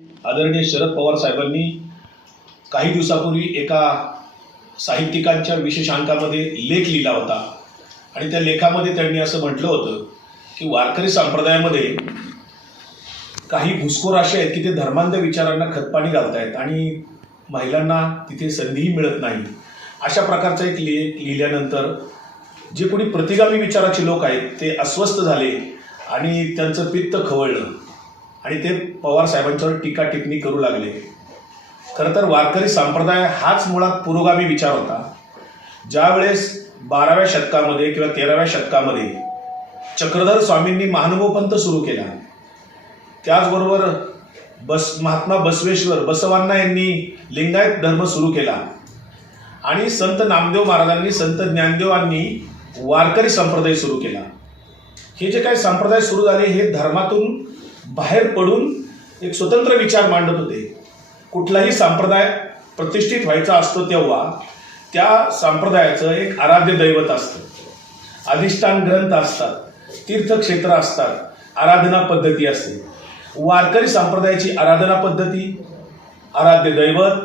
आदरणीय शरद पवार साहेबांनी काही दिवसापूर्वी एका साहित्यिकांच्या विशेष अंकामध्ये लेख लिहिला होता आणि त्या लेखामध्ये त्यांनी असं म्हटलं होतं की वारकरी संप्रदायामध्ये काही घुसखोर असे आहेत की ते धर्मांध विचारांना खतपाणी घालतायत आणि महिलांना तिथे संधीही मिळत नाही. अशा प्रकारचा एक लेख लिहिल्यानंतर जे कोणी प्रतिगामी विचाराचे लोक आहेत ते अस्वस्थ झाले आणि त्यांचं पित्त खवळलं आणि ते पवार साहेबांच्यावर टीका टिप्पणी करू लागले. खरं तर वारकरी संप्रदाय हाच मुळात पुरोगामी विचार होता. ज्यावेळेस 12व्या शतकामध्ये किंवा 13व्या शतकामध्ये चक्रधर स्वामींनी महानुभवपंथ सुरू केला, त्याचबरोबर महात्मा बसवेश्वर बसवांना यांनी लिंगायत धर्म सुरू केला आणि संत नामदेव महाराजांनी संत ज्ञानदेवांनी वारकरी संप्रदाय सुरू केला. हे जे काही संप्रदाय सुरू झाले हे धर्मातून बाहेर पडून एक स्वतंत्र विचार मांडत होते. कुठलाही संप्रदाय प्रतिष्ठित व्हायचा असतो तेव्हा त्या संप्रदायाचं एक आराध्य दैवत असतं, अधिष्ठान ग्रंथ असतात, तीर्थक्षेत्र असतात, आराधना पद्धती असते. वारकरी संप्रदायाची आराधना पद्धती, आराध्य दैवत,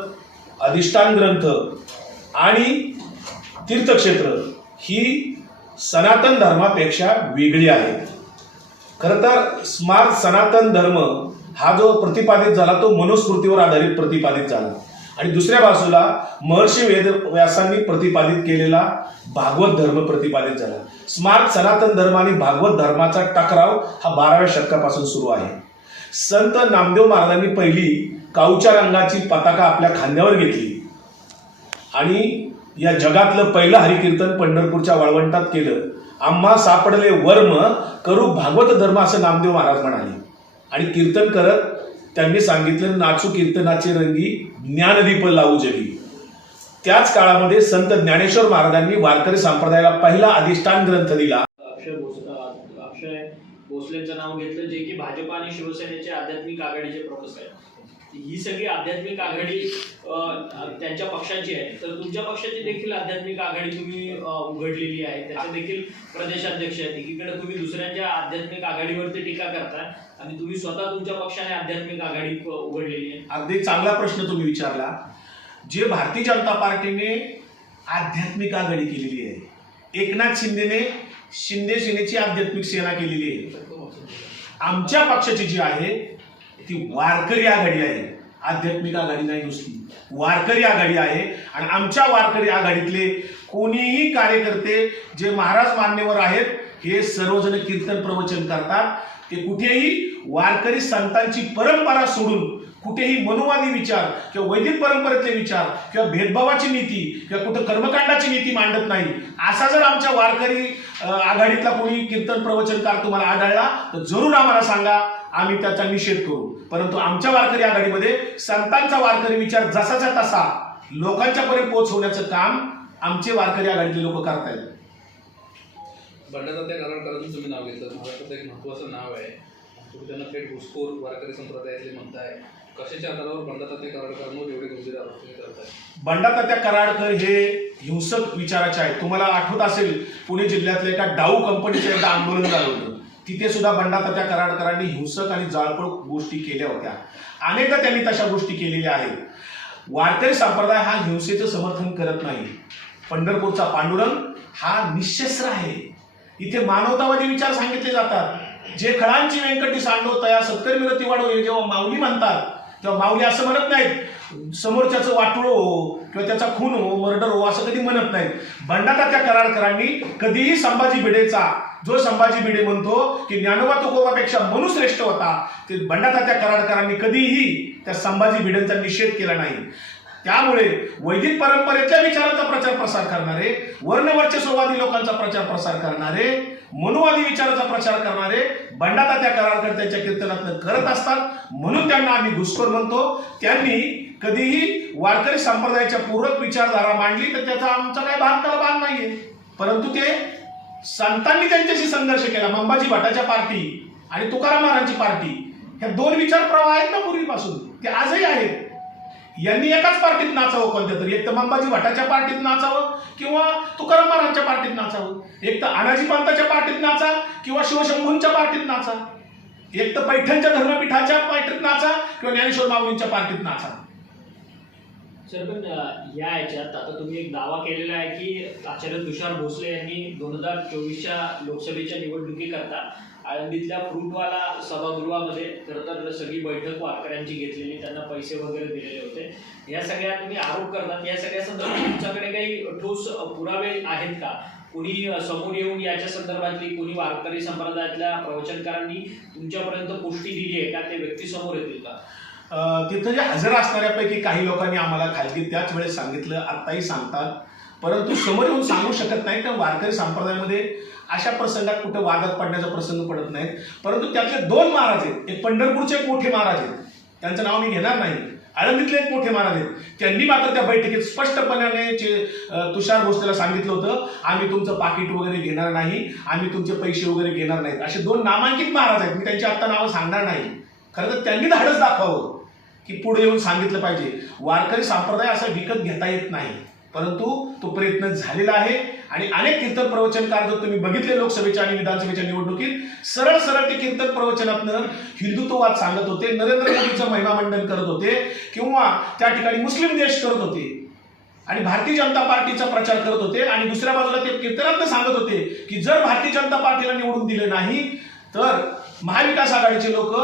अधिष्ठान ग्रंथ आणि तीर्थक्षेत्र ही सनातन धर्मापेक्षा वेगळी आहेत. खरं तर स्मार्ट सनातन धर्म हा जो प्रतिपादित झाला तो मनुस्मृतीवर आधारित प्रतिपादित झाला आणि दुसऱ्या बाजूला महर्षी वेदव्यासांनी प्रतिपादित केलेला भागवत धर्म प्रतिपादित झाला. स्मार्ट सनातन धर्म आणि भागवत धर्माचा टकराव हा 12व्या शतकापासून सुरू आहे. संत नामदेव महाराजांनी पहिली काऊच्या रंगाची पताका आपल्या खांद्यावर घेतली आणि या जगातलं पहिलं हरिकीर्तन पंढरपूरच्या वाळवंटात केलं. आम्हा सापडले वर्म करू भागवत धर्म असं नामदेव महाराज म्हणाले आणि कीर्तन करत त्यांनी सांगितलं नाचू कीर्तनाचे रंगी ज्ञानदीप लावू जगी. त्याच काळामध्ये संत ज्ञानेश्वर महाराजांनी वारकरी संप्रदायाला पहिला अधिष्ठान ग्रंथ दिला. अक्षय भोसलेंचं नाव घेतलं जे की भाजप आणि शिवसेनेचे आध्यात्मिक आघाडीचे प्रमुख आहेत. ही सगळी आध्यात्मिक आघाडी त्यांच्या पक्षाची आहे, तर तुमच्या पक्षाची देखील आध्यात्मिक आघाडी तुम्ही उघडलेली आहे, त्याचे देखील प्रदेशाध्यक्ष आहेत. एकीकडे तुम्ही दुसऱ्यांच्या आध्यात्मिक आघाडीवरती टीका करताय आणि तुम्ही स्वतः तुमच्या पक्षाने आध्यात्मिक आघाडी उघडलेली आहे. अगदी चांगला प्रश्न तुम्ही विचारला. जे भारतीय जनता पार्टीने आध्यात्मिक आघाडी केलेली आहे, एकनाथ शिंदेने शिंदे सेनेची आध्यात्मिक सेना केलेली आहे. आमच्या पक्षाची जी आहे ती वारकरी आघाडी आहे, आध्यात्मिक आघाडी नाही, नुसती वारकरी आघाडी आहे. आणि आमच्या वारकरी आघाडीतले कोणीही कार्यकर्ते जे महाराज मान्यवर आहेत हे सर्वजण कीर्तन प्रवचन करतात. ते कुठेही वारकरी संतांची परंपरा सोडून कुठेही मनुवादी विचार किंवा वैदिक परंपरेतले विचार किंवा भेदभावाची नीती किंवा कुठं कर्मकांडाची नीती मांडत नाही. असा जर आमच्या वारकरी आघाडीतला कोणी कीर्तन प्रवचनकार तुम्हाला आढळला तर जरूर आम्हाला सांगा, आम्ही त्याचा निषेध करू. परंतु आमच्या वारकरी आघाडीमध्ये संतांचा वारकरी विचार जसाचा तसा लोकांच्या पर्यंत पोहोचवण्याचं काम आमचे वारकरी आघाडीतले लोक करतायत. बंडातात्या कराडकरांचं तुम्ही नाव घेतलं, महाराष्ट्रात एक महत्त्वाचं नाव आहे. तुम्ही त्यांना थेट घुसखोर वारकरी संप्रदायातले म्हणताय. कशाच्या आधारावर बंडातात्या कराडकरांवर एवढे गंभीर आरोप तुम्ही करताय? बंडातात्या कराडकर हे हिंसक विचाराचे आहेत. तुम्हाला आठवत असेल पुणे जिल्ह्यातल्या एका डाऊ कंपनीचं एकदा आंदोलन झालं होतं. तिथे सुद्धा बंडातात्या कराडकरांनी हिंसक आणि जाळपोळ गोष्टी केल्या होत्या. अनेकदा त्यांनी तशा गोष्टी केलेल्या आहेत. वारकरी संप्रदाय हा हिंसेचं समर्थन करत नाही. पंढरपूरचा पांडुरंग हा निःशस्त्र आहे. इथे मानवतावादी विचार सांगितले जातात. जे खळांची व्यंकटी सांडो तया सत्कर्मी मिळती वाढो हे जेव्हा माऊली म्हणतात तेव्हा माऊली असं म्हणत नाहीत समोरच्याचं वाटोळ हो किंवा त्याचा खून हो, मर्डर हो असं कधी म्हणत नाहीत. बंडातात्या कराडकरांनी कधीही संभाजी भिडेचा जो संभाजी भिडे म्हणतो की ज्ञानोबा तुकोबापेक्षा मनु श्रेष्ठ होता, ते बंडातात्या कराडकरांनी कधीही त्या संभाजी भिडेंचा निषेध केला नाही. त्यामुळे वैदिक परंपरेतल्या विचारांचा प्रचार प्रसार करणारे, वर्णवर्चस्ववादी लोकांचा प्रचार प्रसार करणारे, मनुवादी विचाराचा प्रचार करणारे बंडातात्या कराडकर त्यांच्या कीर्तनातनं करत असतात. म्हणून त्यांना आम्ही घुसखोर म्हणतो. त्यांनी कधीही वारकरी संप्रदायाच्या पूरक विचारधारा मांडली तर त्याचा आमचा काही भान नाहीये. परंतु ते संतांनी त्यांच्याशी संघर्ष केला. मंबाजी भटाच्या पार्टी आणि तुकाराम महाराजांची पार्टी ह्या दोन विचार प्रवाह आहेत ना पूर्वीपासून, ते आजही आहेत. यांनी एकाच पार्टीत नाचावं, कोणत्या तरी एक तर मंबाजी भटाच्या पार्टीत नाचावं किंवा तुकाराम महाराजांच्या पार्टीत नाचावं, एक तर अनाजी पंताच्या पार्टीत नाचा किंवा शिवशंभूंच्या पार्टीत नाचा. एक तर पैठणच्या धर्मपीठाच्या पार्टीत नाचा किंवा ज्ञानेश्वर माऊलींच्या पार्टीत नाचा. सर पण या ह्याच्यात आता तुम्ही एक दावा केलेला आहे की आचार्य तुषार भोसले यांनी 2024च्या लोकसभेच्या निवडणुकीकरता आळंदीतल्या फ्रूटवाला सभागृहामध्ये खरं तर सगळी बैठक वारकऱ्यांची घेतलेली, त्यांना पैसे वगैरे दिलेले होते. या सगळ्या तुम्ही आरोप करतात, या सगळ्या संदर्भात तुमच्याकडे काही ठोस पुरावे आहेत का? कुणी समोर येऊन याच्या संदर्भातली कोणी वारकरी संप्रदायातल्या प्रवचनकारांनी तुमच्यापर्यंत पुष्टी दिली आहे का? ते व्यक्ती समोर येतील का? तिथं जे हजर असणाऱ्यापैकी काही लोकांनी आम्हाला खाजगी त्याच वेळेस सांगितलं, आत्ताही सांगतात, परंतु समोर येऊन सांगू शकत नाही. कारण वारकरी संप्रदायामध्ये अशा प्रसंगात कुठं वादात पडण्याचा प्रसंग पडत नाहीत. परंतु त्यातले 2 महाराज आहेत, एक पंढरपूरचे एक मोठे महाराज आहेत, त्यांचं नाव मी घेणार नाही, आळंदीतले एक मोठे महाराज आहेत, त्यांनी मात्र त्या बैठकीत स्पष्टपणाने तुषार भोसलेला सांगितलं होतं, आम्ही तुमचं पाकिट वगैरे घेणार नाही, आम्ही तुमचे पैसे वगैरे घेणार नाहीत. असे 2 नामांकित महाराज आहेत, मी त्यांची आता नावं सांगणार नाही. खरं तर त्यांनी धाडस दाखवावं की पुढे येऊन सांगितलं पाहिजे. वारकरी संप्रदाय असा विकत घेता येत नाही, परंतु तो प्रयत्न झालेला आहे. आणि अनेक कीर्तन प्रवचनकार जर तुम्ही बघितले लोकसभेच्या आणि विधानसभेच्या निवडणुकीत, सरळ सरळ ते कीर्तन प्रवचनातनं हिंदुत्ववाद सांगत होते, नरेंद्र मोदीचं महिमामंडन करत होते, किंवा त्या ठिकाणी मुस्लिम देश करत होते आणि भारतीय जनता पार्टीचा प्रचार करत होते. आणि दुसऱ्या बाजूला ते कीर्तनातनं सांगत होते की जर भारतीय जनता पार्टीला निवडून दिले नाही तर महाविकास आघाडीचे लोक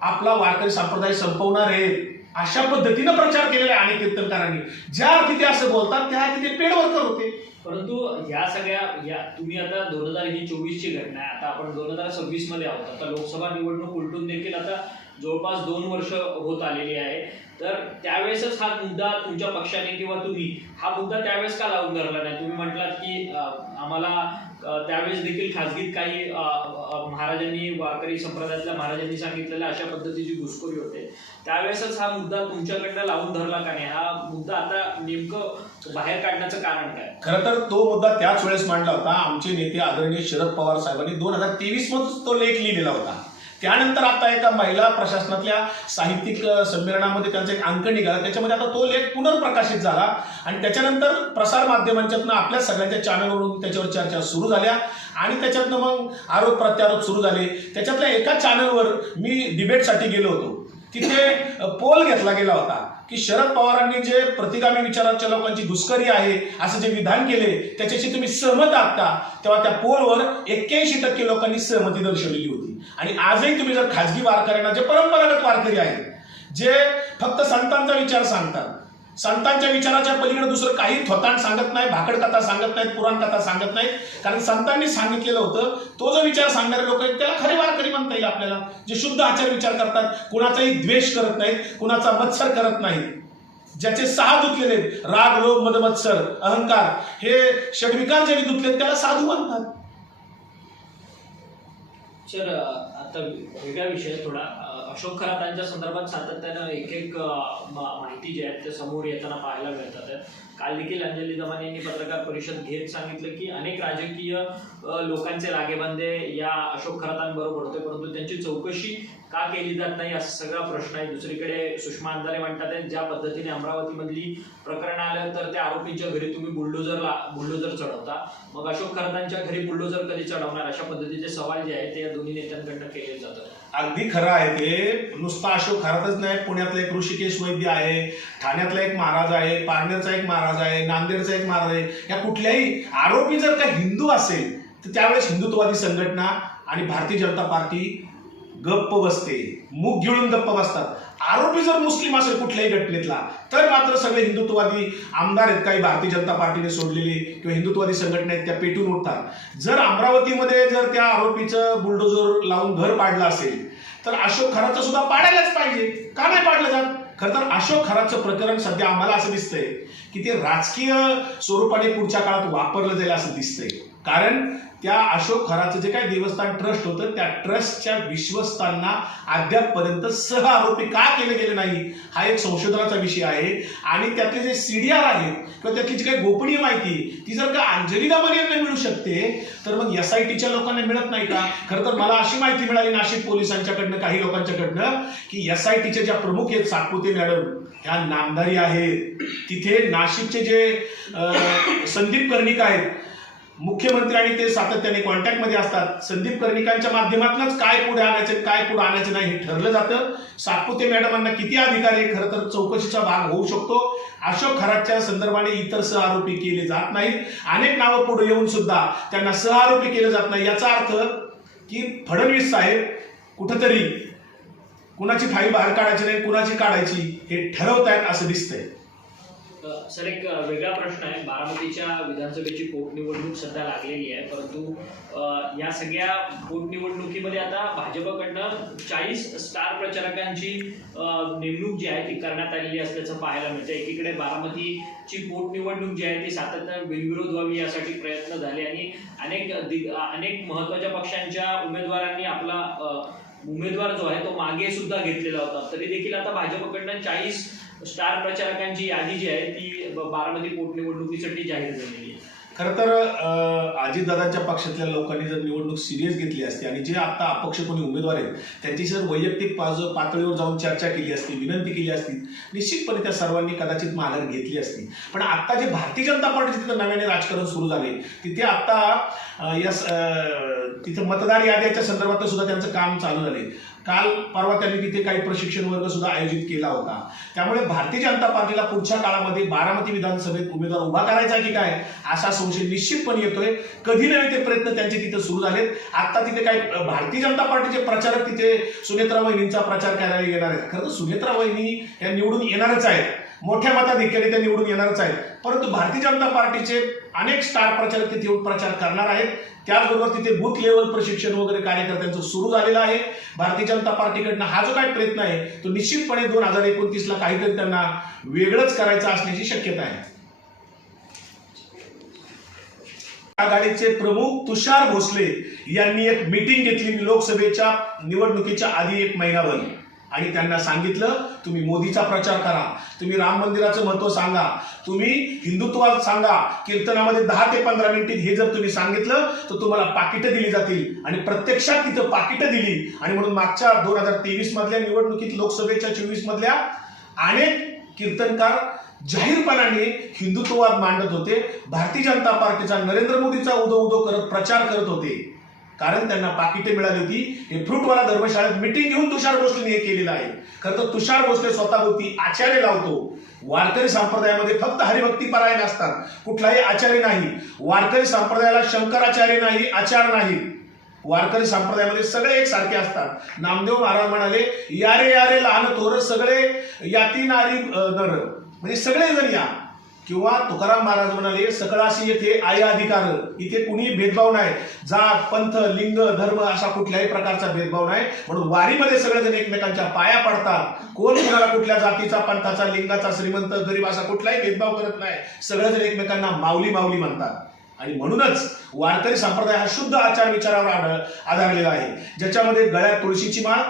आपला वारकरी संप्रदाय संपवणार आहेत. अशा पद्धतीनं प्रचार केलेला आहे अनेक कीर्तनकारांनी. ज्या अर्थी ते असं बोलतात त्या अर्थी ते पेडवर्कर होते. परंतु या सगळ्या तुम्ही आता 2024ची घटना आहे, आता आपण 2026 मध्ये आहोत. आता लोकसभा निवडणूक उलटून देखील आता जवळपास 2 वर्ष होत आलेली आहे. तर त्यावेळेसच हा मुद्दा तुमच्या पक्षाने किंवा तुम्ही हा मुद्दा त्यावेळेस का लावून धरला नाही? तुम्ही म्हटलात की आम्हाला त्यावेळेस देखील खाजगीत काही महाराजांनी, वारकरी संप्रदायातल्या महाराजांनी सांगितलेल्या अशा पद्धतीची घुसखोरी होते. त्यावेळेसच हा मुद्दा तुमच्याकडनं लावून धरला का नाही? हा मुद्दा आता नेमकं बाहेर काढण्याचं कारण काय? खरं तर तो मुद्दा त्याच वेळेस मांडला होता. आमचे नेते आदरणीय शरद पवार साहेबांनी 2023 मध्येच तो लेख लिहिलेला होता. त्यानंतर आता एका महिला प्रशासनातल्या साहित्यिक संमेलनामध्ये त्यांचा एक अंक निघाला, त्याच्यामध्ये आता तो लेख पुनर्प्रकाशित झाला आणि त्याच्यानंतर प्रसार माध्यमांच्यातनं आपल्या सगळ्यांच्या चॅनलवरून त्याच्यावर चर्चा सुरू झाल्या आणि त्याच्यातनं मग आरोप प्रत्यारोप सुरू झाले. त्याच्यातल्या एका चॅनलवर मी डिबेटसाठी गेलो होतो. तिथे पोल घेतला गेला होता की शरद पवारांनी जे प्रतिगामी विचाराच्या लोकांची घुसखोरी आहे असं जे विधान केले त्याच्याशी तुम्ही सहमत आहात का? तेव्हा त्या पोलवर 81% लोकांनी सहमती दर्शवलेली होती. आणि आजही तुम्ही जर खाजगी वारकऱ्यांना, जे परंपरागत वारकरी आहेत, जे फक्त संतांचा विचार सांगतात, संतांच्या विचाराच्या पलीकडे दुसरं काही थोतांड सांगत नाही, भाकड कथा सांगत नाहीत, पुराण कथा सांगत नाहीत, कारण संतांनी सांगितलेलं होतं, तो जो विचार सांगणारे लोक आहेत त्याला खरे वारकरी म्हणता येईल आपल्याला. जे शुद्ध आचार विचार करतात, कुणाचाही द्वेष करत नाहीत, कुणाचा मत्सर करत नाहीत, ज्याचे 6 धुतलेले राग, लोभ, मद, मत्सर, अहंकार हे षड्विकार जे धुतलेत त्याला साधू म्हणतात. सर आता वेगळा विषय थोडा, अशोक खरातांच्या संदर्भात सातत्यानं एक माहिती जी आहे त्या समोर येताना पाहायला मिळतात. काल देखील अंजली दमाने यांनी पत्रकार परिषद घेत सांगितलं की अनेक राजकीय लोकांचे लागेबांधे या अशोक खरातांबरोबर होते, परंतु त्यांची चौकशी का केली जात नाही असा सगळा प्रश्न आहे. दुसरीकडे सुषमा अंधारे म्हणतात आहेत ज्या पद्धतीने अमरावतीमधली प्रकरण आलं तर त्या आरोपींच्या घरी तुम्ही बुलडोजर चढवता, मग अशोक खरातांच्या घरी बुलडोजर कधी चढवणार? अशा पद्धतीचे सवाल जे आहेत ते या दोन्ही नेत्यांकडनं केले जातात. अगदी खरं आहे ते. नुसता अशोक खरातच नाही, पुण्यातला एक ऋषिकेश वैद्य आहे, ठाण्यातला एक महाराज आहे, पारनेरचा एक महाराज आहे, नांदेडचा एक महाराज आहे. या कुठल्याही आरोपी जर का हिंदू असेल तर त्यावेळेस हिंदुत्ववादी संघटना आणि भारतीय जनता पार्टी गप्प बसते, मुख गिळून गप्प बसतात. आरोपी जर मुस्लिम असेल कुठल्याही घटनेतला तर मात्र सगळे हिंदुत्ववादी आमदार आहेत काही भारतीय जनता पार्टीने सोडलेले किंवा हिंदुत्ववादी संघटना आहेत त्या पेटून उठतात. जर अमरावतीमध्ये जर त्या आरोपीचं बुलडोजर लावून घर पाडलं असेल तर अशोक खराचं सुद्धा पाडायलाच पाहिजे. का नाही पाडलं जात? खरं तर अशोक खराचं प्रकरण सध्या आम्हाला असं दिसतंय की ते राजकीय स्वरूपाने पुढच्या काळात वापरलं जाईल असं दिसतंय. कारण त्या अशोक खराचं जे काही देवस्थान ट्रस्ट होतं त्या ट्रस्टच्या विश्वस्तांना अद्यापपर्यंत सह आरोपी का केले गेले नाही हा एक संशोधनाचा विषय आहे. आणि त्यातले जे CDR आहेत किंवा त्यातली जी काही गोपनीय माहिती ती जर का अंजली दमाने यांना मिळू शकते तर मग SITच्या लोकांना मिळत नाही का? खरं तर मला अशी माहिती मिळाली नाशिक पोलिसांच्याकडनं, काही लोकांच्याकडनं, की SITच्या ज्या प्रमुख आहेत सातपुते मॅडम ह्या नामधारी आहेत. तिथे नाशिकचे जे संदीप कर्णिक आहेत मुख्यमंत्री आणि ते सातत्याने कॉन्टॅक्टमध्ये असतात. संदीप कर्णिकांच्या माध्यमातूनच काय पुढे आणायचं काय पुढे आणायचं नाही हे ठरलं जातं. सातपुते मॅडमांना किती अधिकार आहे खरं तर चौकशीचा भाग होऊ शकतो. अशोक खरातच्या संदर्भाने इतर सहआरोपी केले जात नाहीत. अनेक नावं पुढे येऊन सुद्धा त्यांना सहआरोपी केलं जात नाही. याचा अर्थ की फडणवीस साहेब कुठंतरी कुणाची फाईल बाहेर काढायची नाही कुणाची काढायची हे ठरवतायत असं दिसतंय. सर एक वेगळा प्रश्न आहे. बारामतीच्या विधानसभेची पोटनिवडणूक सध्या लागलेली आहे, परंतु या सगळ्या पोटनिवडणुकीमध्ये आता भाजपकडनं 40 स्टार प्रचारकांची नेमणूक जी आहे ती करण्यात आलेली असल्याचं पाहायला मिळतं. एकीकडे बारामतीची पोटनिवडणूक जी आहे ती सातत्यानं बिनविरोध व्हावी यासाठी प्रयत्न झाले आणि अनेक महत्त्वाच्या पक्षांच्या उमेदवारांनी आपला उमेदवार जो आहे तो मागे सुद्धा घेतलेला होता. तरी देखील आता भाजपकडनं 40 स्टार प्रचारकांची यादी जी आहे ती बारामती पोटनिवडणुकीसाठी जाहीर झालेली आहे. खरं तर अजितदादांच्या पक्षातल्या लोकांनी जर निवडणूक सिरियस घेतली असती आणि जे आता अपक्ष कोणी उमेदवार आहेत त्यांची जर वैयक्तिक पातळीवर जाऊन चर्चा केली असती विनंती केली असती निश्चितपणे त्या सर्वांनी कदाचित माघार घेतली असती. पण आता जे भारतीय जनता पार्टीचे तिथं नव्याने राजकारण सुरू झाले तिथे आता तिथे मतदार याद्याच्या संदर्भात सुद्धा त्यांचं काम चालू झाले. काल परवा त्यांनी तिथे काही प्रशिक्षण वर्ग सुद्धा आयोजित केला होता. त्यामुळे भारतीय जनता पार्टीला पुढच्या काळामध्ये बारामती विधानसभेत उमेदवार उभा करायचा की काय असा संशय निश्चितपणे येतोय. कधी नव्हे ते प्रयत्न त्यांचे तिथे सुरू झालेत. आता तिथे काही भारतीय जनता पार्टीचे प्रचारक तिथे सुनेत्रा वहिनींचा प्रचार करायला येणार आहेत. खरं तर सुनेत्रा वहिनी या निवडून येणारच आहेत, मोठ्या मताधिक्याने त्या निवडून येणारच आहेत. परंतु भारतीय जनता पार्टीचे अनेक स्टार प्रचारक तिथे येऊन प्रचार करणार आहेत. त्याचबरोबर तिथे बूथ लेवल प्रशिक्षण वगैरे कार्यकर्त्यांचं सुरू झालेलं आहे. भारतीय जनता पार्टीकडनं हा जो काही प्रयत्न आहे तो निश्चितपणे 2029ला काहीतरी त्यांना वेगळंच करायचं असण्याची शक्यता आहे. आघाडीचे प्रमुख तुषार भोसले यांनी एक मीटिंग घेतली लोकसभेच्या निवडणुकीच्या आधी 1 महिनाभर आणि त्यांना सांगितलं तुम्ही मोदीचा प्रचार करा, तुम्ही राम मंदिराचं महत्व सांगा, तुम्ही हिंदुत्वात सांगा. कीर्तनामध्ये 10 ते 15 मिनिटे हे जर तुम्ही सांगितलं तर तुम्हाला पाकिटं दिली जातील आणि प्रत्यक्षात तिथं पाकिटं दिली. आणि म्हणून मागच्या 2023 मधल्या निवडणुकीत लोकसभेच्या 24 मधल्या अनेक कीर्तनकार जाहीरपणाने हिंदुत्ववाद मांडत होते. भारतीय जनता पार्टीचा नरेंद्र मोदीचा उदो करत प्रचार करत होते कारण त्यांना पाकिटे मिळाली होती. हे फ्रूटवाला धर्मशाळेत मिटिंग घेऊन तुषार भोसलेने हे केलेलं आहे. खरं तर तुषार भोसले स्वतःभोवती आचार्य लावतो. वारकरी संप्रदायामध्ये फक्त हरिभक्ती परायण असतात, कुठलाही आचार्य नाही. वारकरी संप्रदायाला शंकराचार्य नाही, आचार नाही. वारकरी संप्रदायामध्ये सगळे एकसारखे असतात. नामदेव महाराज म्हणाले यारे यारे लहान थोर सगळे याती नारी नर म्हणजे सगळे जण या. किंवा तुकाराम महाराज म्हणाले सकळाशी येथे आहे अधिकार, इथे कुणी भेदभाव नाही. जात पंथ लिंग धर्म असा कुठल्याही प्रकारचा भेदभाव नाही. म्हणून वारीमध्ये सगळेजण एकमेकांच्या पाया पडतात. कोण कुणाला कुठल्या जातीचा पंथाचा लिंगाचा श्रीमंत गरीब असा कुठलाही भेदभाव करत नाही. सगळेजण एकमेकांना माऊली माऊली म्हणतात. आणि म्हणूनच वारकरी संप्रदाय हा शुद्ध आचार विचारावर आधारलेला आहे, ज्याच्यामध्ये गळ्यात तुळशीची माळ,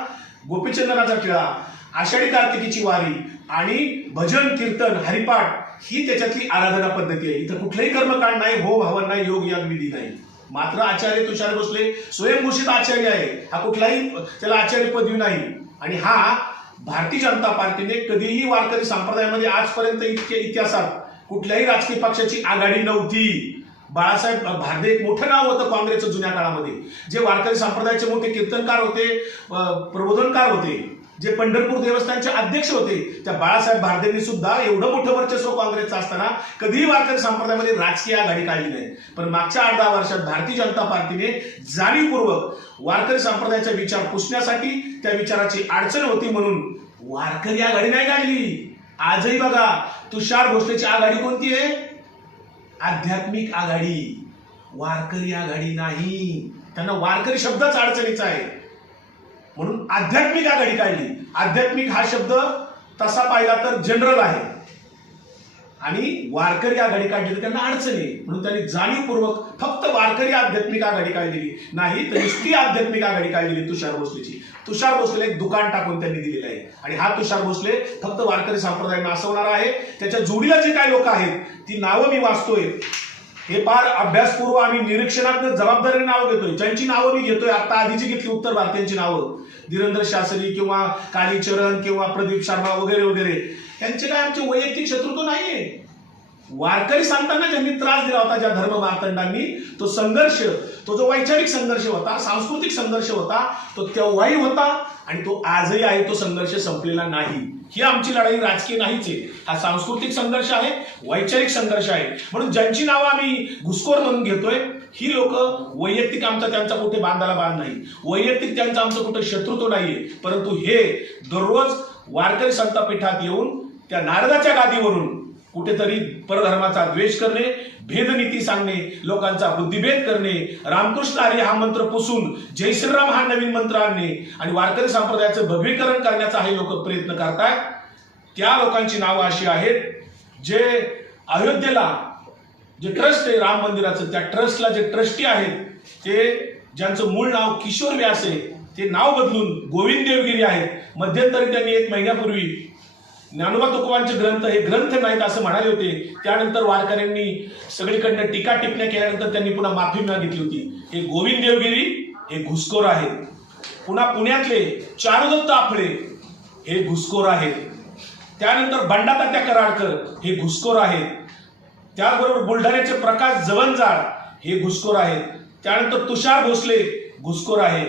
गोपीचंदनाचा टिळा, आषाढी कार्तिकीची वारी आणि भजन कीर्तन हरिपाठ ही त्याच्यातली आराधना पद्धती आहे. इथं कुठलंही कर्मकांड नाही, होम हवन नाही, योग याग विधी नाही. मात्र आचार्य तुषार भोसले स्वयंघोषित आचार्य आहे. हा कुठलाही त्याला आचार्य पदवी नाही. आणि हा भारतीय जनता पार्टीने कधीही वारकरी संप्रदायामध्ये आजपर्यंत इतक्या इतिहासात कुठल्याही राजकीय पक्षाची आघाडी नव्हती. बाळासाहेब भारदे एक मोठं नाव होतं काँग्रेसचं जुन्या काळामध्ये. जे वारकरी संप्रदायाचे मोठे कीर्तनकार होते, प्रबोधनकार होते, जे पंढरपूर देवस्थानचे अध्यक्ष होते, त्या बाळासाहेब भारदेंनी सुद्धा एवढं मोठं वर्चस्व काँग्रेसचं असताना कधीही वारकरी संप्रदायामध्ये राजकीय आघाडी काढली नाही. पण मागच्या 8-10 वर्षात भारतीय जनता पार्टीने जाणीवपूर्वक वारकरी संप्रदायाचा विचार पुसण्यासाठी त्या विचाराची अडचण होती म्हणून वारकरी आघाडी नाही काढली. आजही बघा तुषार भोसलेची आघाडी कोणती आहे? आध्यात्मिक आघाडी, वारकरी आघाडी नाही. त्यांना वारकरी शब्दच अडचणीचा आहे म्हणून आध्यात्मिक आघाडी काढली. आध्यात्मिक हा शब्द तसा पाहिला तर जनरल आहे आणि वारकरी आघाडी काढली तर त्यांना अडचण आहे म्हणून त्यांनी जाणीवपूर्वक फक्त वारकरी आध्यात्मिक आघाडी काढलेली नाही तर नुसती आध्यात्मिक आघाडी काढलेली तुषार भोसलेची. तुषार भोसले एक दुकान टाकून त्यांनी दिलेलं आहे आणि हा तुषार भोसले फक्त वारकरी संप्रदाय नासवणारा आहे. त्याच्या जोडीला जे काही लोक आहेत ती नावं मी वाचतोय. हे फार अभ्यासपूर्व आम्ही निरीक्षणात जबाबदारीने नावं घेतोय. ज्यांची नावं मी घेतोय आता आधीची घेतली उत्तर भारतीयांची नावं, धीरेंद्र शास्त्री किंवा कालीचरण किंवा प्रदीप शर्मा वगैरे वगैरे, यांचे काय आमचे वैयक्तिक शत्रुत्व नाहीये. वारकरी सांगताना ज्यांनी त्रास दिला होता ज्या धर्म मार्तंडांनी, तो संघर्ष, तो जो वैचारिक संघर्ष होता, सांस्कृतिक संघर्ष होता, तो तेव्हाही होता आणि तो आजही आहे. तो संघर्ष संपलेला नाही. ही आमची लढाई राजकीय नाहीच आहे. हा सांस्कृतिक संघर्ष आहे, वैचारिक संघर्ष आहे. म्हणून ज्यांची नावं आम्ही घुसखोर म्हणून घेतोय, ही लोक वैयक्तिक आमचा त्यांचा कुठे बांधाला बांध नाही, वैयक्तिक त्यांचं आमचं कुठे शत्रुत्व नाहीये, परंतु हे दररोज वारकरी संतपीठात येऊन त्या नारदाच्या गादीवरून कुठेतरी परधर्माचा द्वेष करणे, भेदनीती सांगणे, लोकांचा बुद्धिभेद करणे, रामकृष्ण हरी हा मंत्र पुसून जय श्रीराम हा नवीन मंत्र आणणे आणि वारकरी संप्रदायाचं भगवीकरण करण्याचा हे लोक प्रयत्न करतायत. त्या लोकांची नावं अशी आहेत जे अयोध्येला जे ट्रस्ट आहे राम मंदिराचं, त्या ट्रस्टला जे ट्रस्टी आहेत ते ज्यांचं मूळ नाव किशोर व्यास आहे, ते नाव बदलून गोविंद देवगिरी आहेत. मध्यंतरी त्यांनी 1 महिन्यापूर्वी ज्ञानोबा तुकोबांचे ग्रंथ हे ग्रंथ नाहीत असं म्हणाले होते. त्यानंतर वारकऱ्यांनी सगळीकडनं टीका टिप्पण्या केल्यानंतर त्यांनी पुन्हा माफी मागितली होती. हे गोविंद देवगिरी हे घुसखोर आहेत. पुन्हा पुण्यातले चारुदत्त आपळे हे घुसखोर आहेत. त्यानंतर बंडातात्या कराडकर हे घुसखोर आहेत. त्याचबरोबर बुलढाण्याचे प्रकाश जवंजाळ हे घुसखोर आहेत. त्यानंतर तुषार भोसले घुसखोर आहे.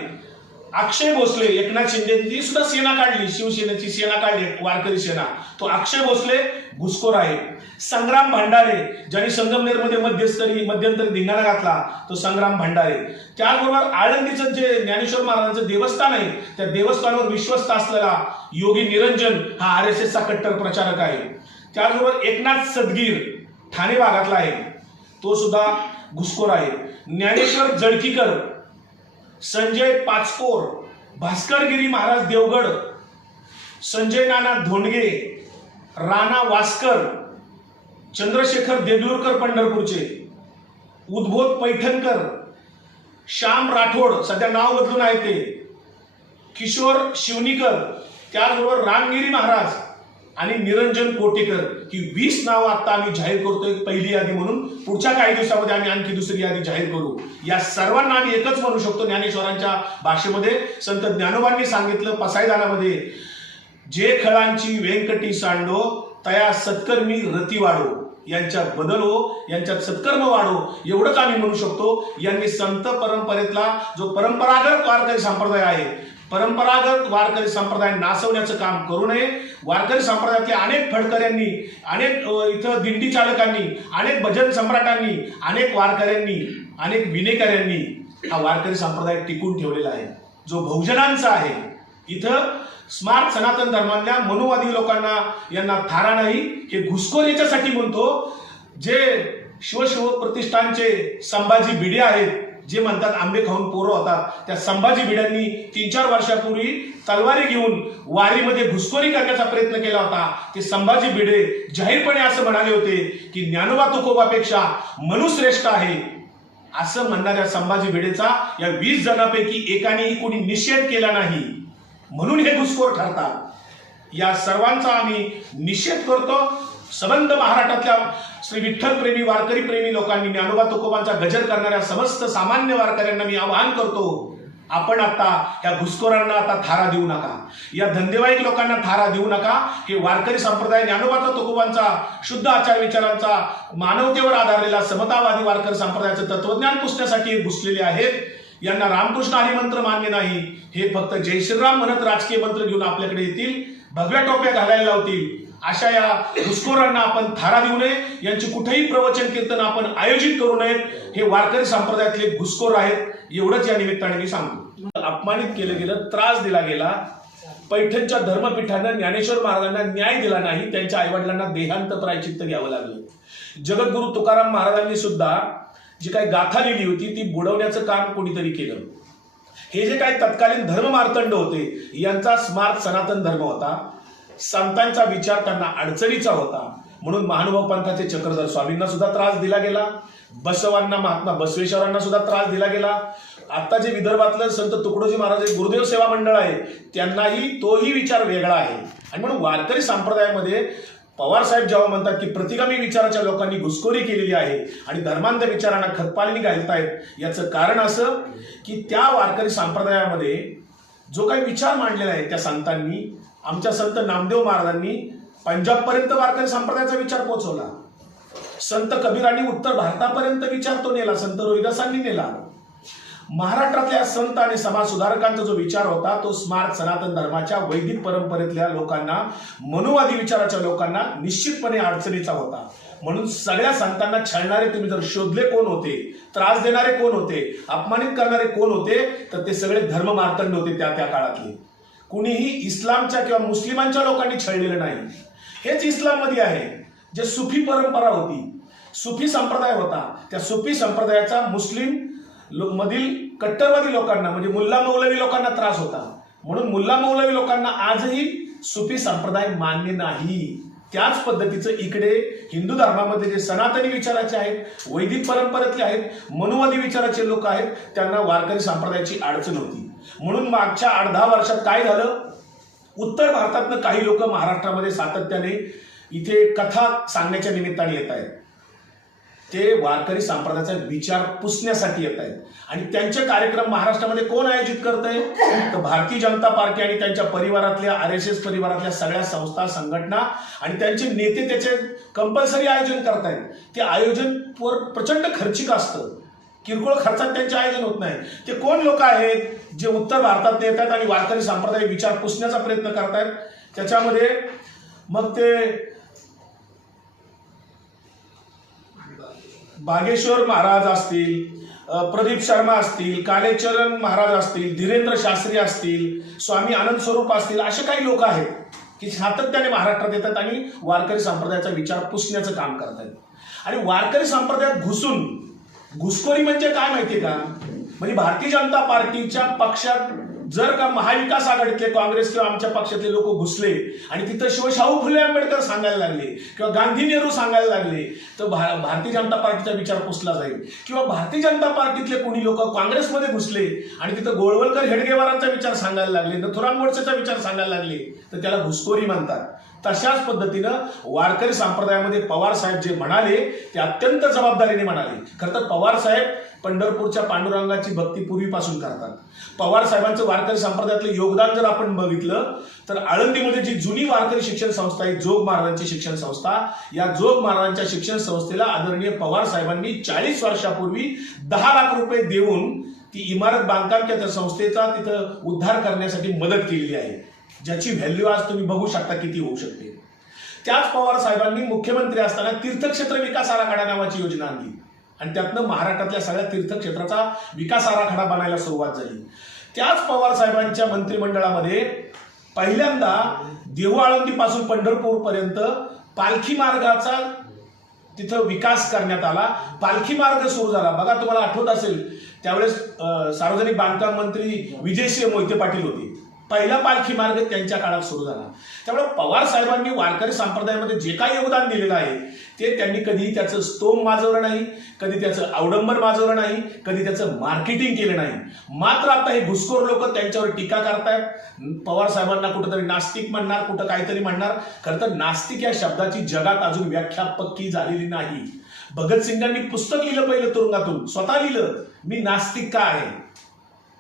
अक्षय भोसले, एकनाथ शिंदेची सुद्धा सेना काढली, शिवसेनेची सेना काढली वारकरी सेना, तो अक्षय भोसले घुसखोर आहे. संग्राम भंडारे ज्यांनी संगमनेरमध्ये मध्यंतरी धिंगाणा घातला, तो संग्राम भंडारे. त्याचबरोबर आळंदीचं जे ज्ञानेश्वर महाराजांचं देवस्थान आहे, त्या देवस्थानावर विश्वस्त असलेला योगी निरंजन हा RSSचा कट्टर प्रचारक आहे. त्याचबरोबर एकनाथ सदगीर ठाणे भागातला आहे, तो सुद्धा घुसखोर आहे. ज्ञानेश्वर जळकीकर, संजय पाचपोर, भास्करगिरी महाराज देवगड, संजय नाना धोंडगे, राणा वास्कर, चंद्रशेखर देगलूरकर पंढरपूरचे, उद्बोध पैठणकर, श्याम राठोड सध्या नाव बदलून आहे ते, किशोर शिवनीकर, त्याचबरोबर रामगिरी महाराज आणि निरंजन कोटेकर. ही 20 नावं आता आम्ही जाहीर करतोय पहिली यादी म्हणून. पुढच्या काही दिवसामध्ये आम्ही आणखी दुसरी यादी जाहीर करू. या सर्वांना आम्ही एकच म्हणू शकतो ज्ञानेश्वरांच्या भाषेमध्ये. संत ज्ञानोबांनी सांगितलं पसायदानामध्ये, जे खळांची व्यंकटी सांडो तया सत्कर्मी रती वाढो, यांच्यात बदल हो, यांच्यात सत्कर्म वाढो, एवढंच आम्ही म्हणू शकतो. यांनी संत परंपरेतला जो परंपरागत वारकरी संप्रदाय आहे, परंपरागत वारकरी संप्रदाय नासवण्याचं काम करू नये. वारकरी संप्रदायातल्या अनेक फडकऱ्यांनी, अनेक इथं दिंडी चालकांनी, अनेक भजन सम्राटांनी, अनेक वारकऱ्यांनी, अनेक विनेकऱ्यांनी हा वारकरी संप्रदाय टिकून ठेवलेला आहे, जो बहुजनांचा आहे. इथं स्मार्ट सनातन धर्मातल्या मनोवादी लोकांना यांना थारा नाही. हे घुसखोर याच्यासाठी म्हणतो, जे शिवशिव प्रतिष्ठानचे संभाजी भिडे आहेत, जे म्हणतात आंबे खाऊन पोरं होतात, त्या संभाजी भिड्यांनी 3-4 वर्षापूर्वी तलवारी घेऊन वारीमध्ये घुसखोरी करण्याचा प्रयत्न केला होता. ते संभाजी भिडे जाहीरपणे असं म्हणाले होते की ज्ञानोबा तुकोबापेक्षा मनुश्रेष्ठ आहे. असं म्हणणाऱ्या संभाजी भिडेचा या 20 जणांपैकी एकानेही कोणी निषेध केला नाही, म्हणून हे घुसखोर ठरतात. या सर्वांचा आम्ही निषेध करतो. सबंध महाराष्ट्रातल्या श्री विठ्ठल प्रेमी, वारकरी प्रेमी लोकांनी, ज्ञानोबा तुकोबांचा गजर करणाऱ्या समस्त सामान्य वारकऱ्यांना मी आवाहन करतो, आपण आता या घुसखोरांना आता थारा देऊ नका, या धंदेवाईक लोकांना थारा देऊ नका. हे वारकरी संप्रदाय ज्ञानोबाचा तुकोबांचा शुद्ध आचार विचारांचा, मानवतेवर आधारलेला समतावादी वारकरी संप्रदायाचं तत्वज्ञान पुसण्यासाठी हे घुसलेले आहेत. यांना रामकृष्ण हरी मंत्र मान्य नाही. हे फक्त जय श्रीराम म्हणत राजकीय मंत्र घेऊन आपल्याकडे येतील, भगव्या टोप्या घालायला लावतील. अशा या घुसखोरांना आपण थारा देऊ नये. यांची कुठेही प्रवचन कीर्तन आपण आयोजित करू नयेत. हे वारकरी संप्रदायातले घुसखोर आहेत, एवढंच या निमित्ताने मी सांगतो. अपमानित केलं गेलं, त्रास दिला गेला. पैठणच्या धर्मपीठानं ज्ञानेश्वर महाराजांना न्याय दिला नाही. त्यांच्या आईवडिलांना देहांत प्रायचित्त घ्यावं लागलं. जगद्गुरु तुकाराम महाराजांनी सुद्धा जी काही गाथा लिहिली होती ती बुडवण्याचं काम कोणीतरी केलं. हे जे काही तत्कालीन धर्ममार्तंड होते, यांचा स्मार्ट सनातन धर्म होता. संतांचा विचार त्यांना अडचणीचा होता, म्हणून महानुभाव पंथाचे चक्रधर स्वामींना सुद्धा त्रास दिला गेला. बसवांना, महात्मा बसवेश्वरांना सुद्धा त्रास दिला गेला. आता जे विदर्भातलं संत तुकडोजी महाराज गुरुदेव सेवा मंडळ आहे, त्यांनाही तोही विचार वेगळा आहे. आणि म्हणून वारकरी संप्रदायामध्ये पवार साहेब जेव्हा म्हणतात की प्रतिगामी विचाराच्या लोकांनी घुसखोरी केलेली आहे आणि धर्मांध विचारांना खतपाणी घालतायत, याचं कारण असं की त्या वारकरी संप्रदायामध्ये जो काही विचार मांडलेला आहे त्या संतांनी, आमच्या संत नामदेव महाराजांनी पंजाबपर्यंत वारकरी संप्रदायाचा विचार पोहोचवला. संत कबीरांनी उत्तर भारतापर्यंत विचार तो नेला, संत रोहिदासांनी नेला. महाराष्ट्रातल्या संत आणि समाज सुधारकांचा जो विचार होता तो स्मार्ट सनातन धर्माच्या वैदिक परंपरेतल्या लोकांना, मनुवादी विचाराच्या लोकांना निश्चितपणे अडचणीचा होता. म्हणून सगळ्या संतांना छळणारे तुम्ही जर शोधले कोण होते, त्रास देणारे कोण होते, अपमानित करणारे कोण होते, तर ते सगळे धर्म मार्तंड होते त्या काळातले. कुणीही इस्लामच्या किंवा मुस्लिमांच्या लोकांनी छळलेलं नाही. हेच इस्लाममध्ये आहे. जे सुफी परंपरा होती, सुफी संप्रदाय होता, त्या सुफी संप्रदायाचा मुस्लिम मधील कट्टरवादी लोकांना म्हणजे मुल्ला मौलवी लोकांना त्रास होता. म्हणून मुल्ला मौलवी लोकांना आजही सुफी संप्रदाय मान्य नाही. त्याच पद्धतीचं इकडे हिंदू धर्मामध्ये जे सनातनी विचाराचे आहेत, वैदिक परंपरेतले आहेत, मनुवादी विचाराचे लोक आहेत, त्यांना वारकरी संप्रदायाची अडचण होती. म्हणून मागच्या 8-10 वर्षात काय झालं, उत्तर भारतातनं काही लोक महाराष्ट्रामध्ये सातत्याने इथे कथा सांगण्याच्या निमित्ताने येत आहेत. ते वारकरी संप्रदायाचा विचार पुसण्यासाठी येत आहेत. आणि त्यांचे कार्यक्रम महाराष्ट्रामध्ये कोण आयोजित करत आहे, तर भारतीय जनता पार्टी आणि त्यांच्या परिवारातल्या, RSS परिवारातल्या सगळ्या संस्था, संघटना आणि त्यांचे नेते त्याचे कंपल्सरी आयोजन करतायत. ते आयोजन प्रचंड खर्चिक असतं. किरकोळ खर्चात त्यांचे आयोजन होत नाही. ते कोण लोक आहेत जे उत्तर भारतात येतात आणि वारकरी संप्रदाय विचार पुसण्याचा प्रयत्न करतायत. त्याच्यामध्ये मग ते बागेश्वर महाराज असतील, प्रदीप शर्मा असतील, कालेचरण महाराज असतील, धीरेंद्र शास्त्री असतील, स्वामी आनंद स्वरूप असतील, असे काही लोक आहेत की सातत्याने महाराष्ट्रात येतात आणि वारकरी संप्रदायाचा विचार पुसण्याचं काम करतात. आणि वारकरी संप्रदायात घुसखोरी म्हणजे काय माहितीये का, म्हणजे भारतीय जनता पार्टीच्या पक्षात जर का महाविकास आघाडीतले काँग्रेस किंवा आमच्या पक्षातले लोक घुसले आणि तिथं शाहू फुले आंबेडकर सांगायला लागले किंवा गांधी नेहरू सांगायला लागले तर भारतीय जनता पार्टीचा विचार पुसला जाईल. किंवा भारतीय जनता पार्टीतले कोणी लोक काँग्रेसमध्ये घुसले आणि तिथं गोळवलकर हेडगेवारांचा विचार सांगायला लागले, नथुराम गोडसेचा विचार सांगायला लागले तर त्याला घुसखोरी म्हणतात. तशाच पद्धतीनं वारकरी संप्रदायामध्ये पवार साहेब जे म्हणाले ते अत्यंत जबाबदारीने म्हणाले. खरं तर पवार साहेब पंढरपूरच्या पांडुरंगाची भक्ती पूर्वीपासून करतात. पवार साहेबांचं वारकरी संप्रदायातलं योगदान जर आपण बघितलं तर आळंदीमध्ये जी जुनी वारकरी शिक्षण संस्था आहे, जोग महाराजांची शिक्षण संस्था, या जोग महाराजांच्या शिक्षण संस्थेला आदरणीय पवार साहेबांनी 40 वर्षापूर्वी 10 लाख रुपये देऊन ती इमारत बांधकाम त्या संस्थेचा तिथं उद्धार करण्यासाठी मदत केलेली आहे, ज्याची व्हॅल्यू आज तुम्ही बघू शकता किती होऊ शकते. त्याच पवार साहेबांनी मुख्यमंत्री असताना तीर्थक्षेत्र विकास आराखडा नावाची योजना आणली आणि त्यातनं महाराष्ट्रातल्या सगळ्या तीर्थक्षेत्राचा विकास आराखडा बनायला सुरुवात झाली. त्याच पवार साहेबांच्या मंत्रिमंडळामध्ये पहिल्यांदा देहू आळंदीपासून पंढरपूर पर्यंत पालखी मार्गाचा तिथं विकास करण्यात आला. पालखी मार्ग सुरू झाला. बघा, तुम्हाला आठवत असेल त्यावेळेस सार्वजनिक बांधकाम मंत्री विजयसिंह मोहिते पाटील होते. पहिला पालखी मार्ग त्यांच्या काळात सुरू झाला. त्यामुळे पवार साहेबांनी वारकरी संप्रदायामध्ये जे काही योगदान दिलेलं आहे ते त्यांनी कधी त्याचं स्तोम माजवलं नाही, कधी त्याचं अवडंबर माजवलं नाही, कधी त्याचं मार्केटिंग केलं नाही. मात्र आता हे घुसखोर लोक त्यांच्यावर टीका करतायत. पवार साहेबांना कुठंतरी नास्तिक म्हणणार, कुठं काहीतरी म्हणणार. खरं तर नास्तिक या शब्दाची जगात अजून व्याख्या पक्की झालेली नाही. भगतसिंगांनी पुस्तक लिहिलं पहिलं तुरुंगातून, स्वतः लिहिलं, मी नास्तिक का आहे.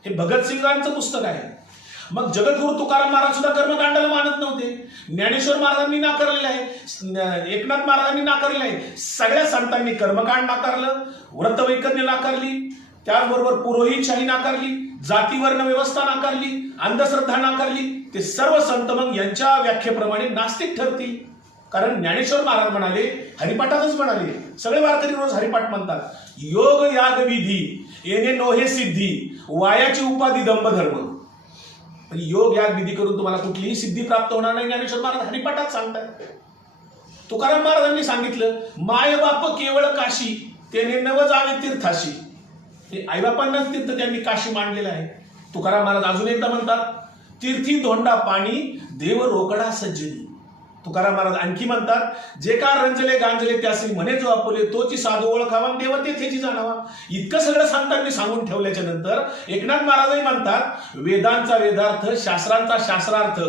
हे भगतसिंगांचं पुस्तक आहे. मग जगद्गुरु तुकाराम महाराज सुद्धा कर्मकांडाला मानत नव्हते. ज्ञानेश्वर महाराजांनी नाकारलेलं आहे, एकनाथ महाराजांनी नाकारलेलं आहे. सगळ्या संतांनी कर्मकांड नाकारलं, व्रतवैकल्य नाकारली, त्याचबरोबर पुरोहितशाही नाकारली, जातीवर्ण व्यवस्था नाकारली, अंधश्रद्धा नाकारली. ते सर्व संत मग यांच्या व्याख्येप्रमाणे नास्तिक ठरतील. कारण ज्ञानेश्वर महाराज म्हणाले, हरिपाठातच म्हणाले, सगळे वारकरी रोज हरिपाठ म्हणतात, योग याग विधी येणे नोहे सिद्धी, वायाची उपाधी दंभधर्म. योग याग विधी करून तुम्हाला कुठलीही सिद्धी प्राप्त होणार नाही. ज्ञानेश्वर महाराज हरिपाठात सांगतात. तुकाराम महाराजांनी सांगितलं, माय बाप केवळ काशी तेने नव जावे तीर्थाशी. हे आईबापांनाच तीर्थ त्यांनी काशी मांडलेलं आहे. तुकाराम महाराज अजून एकदा म्हणतात, तीर्थी धोंडा पाणी देव रोकडा सज्जनी. तुकाराम महाराज आणखी म्हणतात, जे का रंजले गांजले त्यासी म्हणे जो आपुले, तोची साधू ओळखावा देव तेथेची जाणावा. इतकं सगळं संतांनी सांगून ठेवल्याच्या नंतर एकनाथ महाराजही म्हणतात, वेदांचा वेदार्थ, शास्त्रांचा शास्त्रार्थ,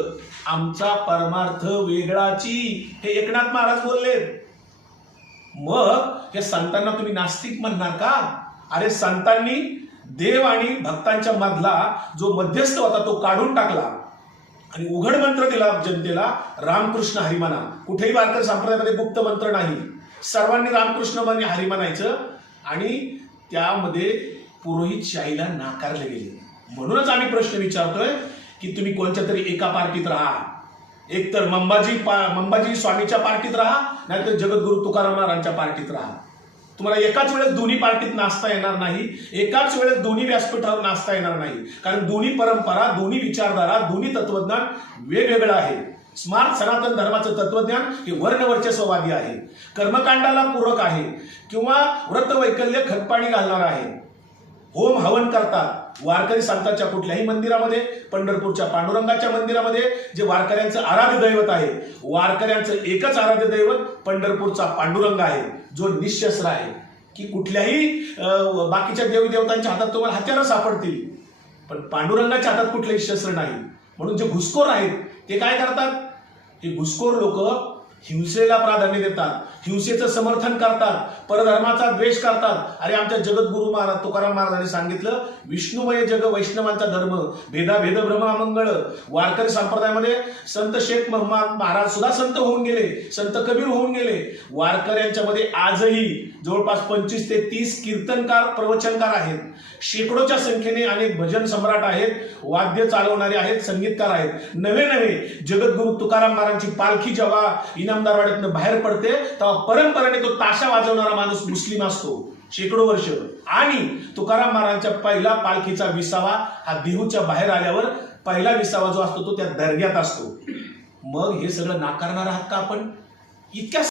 आमचा परमार्थ वेगळाची. हे एकनाथ महाराज बोलले. मग हे संतांना तुम्ही नास्तिक म्हणणार का? अरे, संतांनी देव आणि भक्तांच्या मधला जो मध्यस्थ होता तो काढून टाकला आणि उघड मंत्र दिला जनतेला, रामकृष्ण हरी म्हणा. कुठेही वारकरी संप्रदायामध्ये गुप्त मंत्र नाही. सर्वांनी रामकृष्ण हरी म्हणायचं आणि त्यामध्ये पुरोहितशाहीला नाकारले गेले. म्हणूनच आम्ही प्रश्न विचारतोय की तुम्ही कोणत्या तरी एका पार्टीत राहा, एकतर मंबाजी स्वामीच्या पार्टीत राहा, नाहीतर जगद्गुरु तुकाराम महाराजांच्या पार्टीत राहा. तुम्हाला एकाच वेळेस दोन्ही पार्टीत नाचता येणार नाही, एकाच वेळेस दोन्ही व्यासपीठावर नाचता येणार नाही. कारण दोन्ही परंपरा, दोन्ही विचारधारा, दोन्ही तत्वज्ञान वेगवेगळं आहे. स्मार्ट सनातन धर्माचं तत्वज्ञान हे वर्णवर्चस्ववादी आहे, कर्मकांडाला पूरक आहे किंवा व्रतवैकल्य खतपाणी घालणार आहे. होम हवन करतात वारकरी संतांच्या कुठल्याही मंदिरामध्ये, पंढरपूरच्या पांडुरंगाच्या मंदिरामध्ये जे वारकऱ्यांचं आराध्य दैवत आहे, वारकऱ्यांचं एकच आराध्य दैवत पंढरपूरचा पांडुरंग आहे, जो निशस्त्र आहे. की कुठल्याही बाकीच्या देवी देवतांच्या हातात तुम्हाला हत्यारं सापडतील, पण पांडुरंगाच्या हातात कुठलेही शस्त्र नाही. म्हणून जे घुसखोर आहेत ते काय करतात, हे घुसखोर लोक हिंसेला प्राधान्य देतात, हिंसेचं समर्थन करतात, परधर्माचा द्वेष करतात. अरे आमच्या जगद्गुरु महाराज तुकाराम महाराजांनी सांगितलं, विष्णुमय जग वैष्णवांचा धर्म, भेदाभेद भ्रम अमंगळ. वारकरी संप्रदायामध्ये संत शेख महाराज सुद्धा संत होऊन गेले, संत कबीर होऊन गेले. वारकऱ्यांच्या मध्ये आजही जवळपास 25 ते 30 कीर्तनकार प्रवचनकार आहेत, शेकडोच्या संख्येने अनेक भजन सम्राट आहेत, वाद्य चालवणारे आहेत, संगीतकार आहेत. नवे जगद्गुरु तुकाराम महाराजांची पालखी जेव्हा इनामदारवाड्यातनं बाहेर पडते तेव्हा परंपरेने तो ताशा वाजवणारा माणूस मुस्लिम असतो शेकडो वर्ष. आणि तुकाराम महाराजांच्या पहिला पालखीचा विसावा हा देहूच्या बाहेर आल्यावर पहिला विसावा जो असतो तो त्या दर्ग्यात असतो. मग हे सगळं नाकारणार आहात का आपण? इतक्या